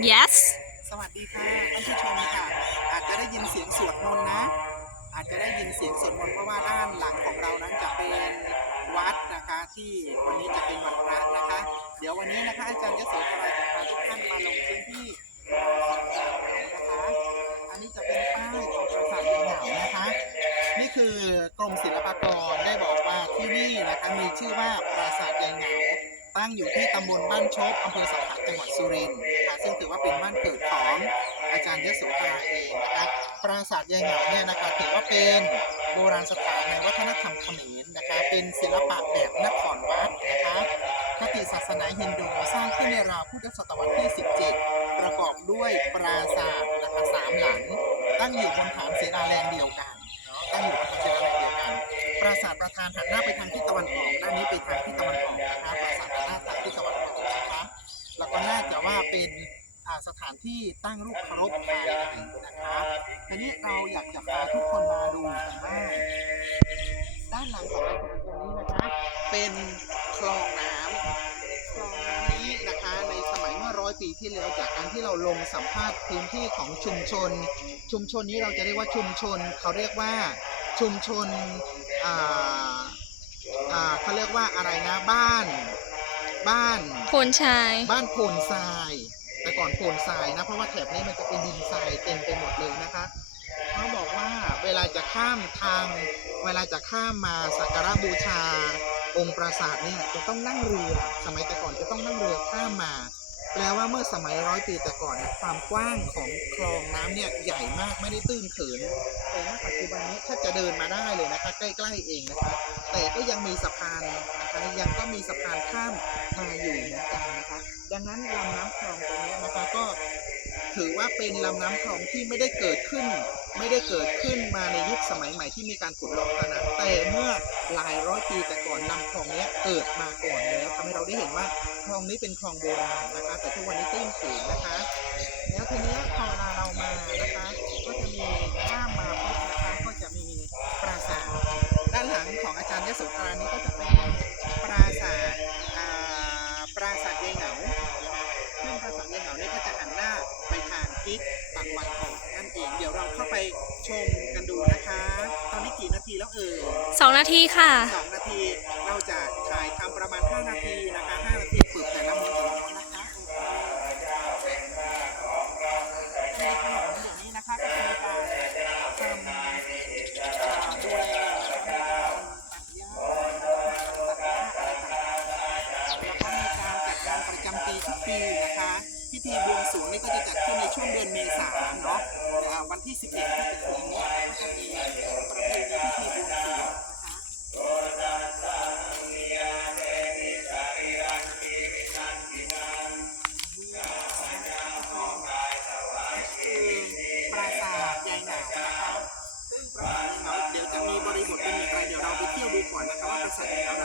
yes สวัสดีค่ะท่านผู้ชมค่ะ อาจจะได้ยินเสียงสวดมนต์นะ อาจจะได้ยินเสียงสวดมนต์เพราะว่าด้านหลังของเรานั้นจะเป็นวัดนะคะที่วันนี้จะเป็นวันพระนะคะ เดี๋ยววันนี้นะคะอาจารย์ยศธรจะพาทุกท่านมาลงพื้นที่ปราสาทเหงานะคะ อันนี้จะเป็นป้ายของปราสาทเหงานะคะ นี่คือกรมศิลปากรได้บอกว่าที่นี่นะคะมีชื่อว่าปราสาทเหงา ตั้งอยู่ที่ตำบลบ้านโชบอำเภอสังขะจังหวัดสุรินทร์นะคะซึ่งถือว่าเป็นบ้านเกิดของอาจารย์ยโสธราเองนะคะปราสาทยายเหงาเนี่ยนะคะถือว่าเป็นโบราณสถานในวัฒนธรรมเขมรนะคะเป็นศิลปะแบบนครวัดนะคะคติศาสนาฮินดูสร้างขึ้นในราวพุทธศตวรรษที่ 17 ประกอบด้วยปราสาทนะคะสามหลัง ตั้งอยู่บนฐานศิลาแรงเดียวกัน ราสาทประธานหันหน้าไปทางทิศตะวันออกด้านนี้ไปทางทิศตะวันออกนะคะปราสาทหันหน้าทางทิศตะวันออกนะคะแล้วก็น่าจะว่าเป็นสถานที่ตั้งรูปเคารพภายในนะคะทีนี้เราอยากจะพาทุกคนมาดูกันว่าด้านหลังของอาคารตรงนี้นะคะเป็นคลองน้ำคลองน้ำนี้นะคะในสมัยเมื่อร้อยปีที่แล้วจากการที่เราลงสัมภาษณ์พื้นที่ของชุมชน ชุมชนนี้เราจะเรียกว่าชุมชน เขาเรียกว่าชุมชน อ่าอ่าเขาเรียกว่าอะไรนะบ้าน บ้านพลชาย บ้านโพนทราย แต่ก่อนโพนทรายนะ เพราะว่าแถบนี้มันจะเป็นดินทรายเต็มไปหมดเลยนะคะเขาบอกว่าเวลาจะข้ามทาง เวลาจะข้ามมาสักการะบูชา องค์ปราสาทเนี่ยจะต้องนั่งเรือ สมัยแต่ก่อนจะต้องนั่งเรือข้ามมา แปลว่าเมื่อสมัยร้อยปีแต่ก่อนเนี่ยความกว้างของคลองน้ำเนี่ยใหญ่มากไม่ได้ตื้นเขิน แต่ณปัจจุบันนี้ถ้าจะเดินมาได้เลยนะคะ ใกล้ๆเองนะคะ แต่ก็ยังมีสะพานนะคะยังก็มีสะพานข้ามมาอยู่เหมือนกันนะคะ ดังนั้นลำน้ำคลองตรงนี้นะคะก็ถือว่าเป็นลำน้ำคลองที่ไม่ได้เกิดขึ้น ไม่ได้เกิดขึ้นมาในยุคสมัยใหม่ที่มีการขุดลอกเท่านั้นแต่เมื่อหลายร้อยปีแต่ก่อนลำคลองนี้เกิดมาก่อน ให้เราได้เห็นว่าคลองนี้เป็นคลองโบราณนะคะ แต่ทุกวันนี้ตื้นเขินนะคะ แล้วทีเนี้ยพอเวลาเรามานะคะ ก็จะมีข้ามมาปุ๊บนะคะก็จะมีปราสาทด้านหลังของอาจารย์ยโสธรานี้ก็จะเป็นปราสาทอ่าปราสาทยายเหงาซึ่งปราสาทยายเหงาเนี่ยก็จะหันหน้าไปทางทิศตะวันออกนั่นเองเดี๋ยวเราเข้าไปชมกันดูนะคะ ตอนนี้กี่นาทีแล้วเอ่ย2นาทีค่ะสอง ธีนะคะ พิธีบวงสรวงนี่ก็จะจัดขึ้นในช่วงเดือนเมษายนเนาะอ่วันที่ 11ที่จะถึงนี่ยก็จะมีประเพณีพิธีบวงสรวงนะคะคือปราสาทยายเหงานะคะซึ่งปราสาทยายหงาเดี๋ยวจะมีบริบทเป็นอย่างไรเดี๋ยวเราไปเที่ยวดูก่อนนะคะว่าปราสาทยาย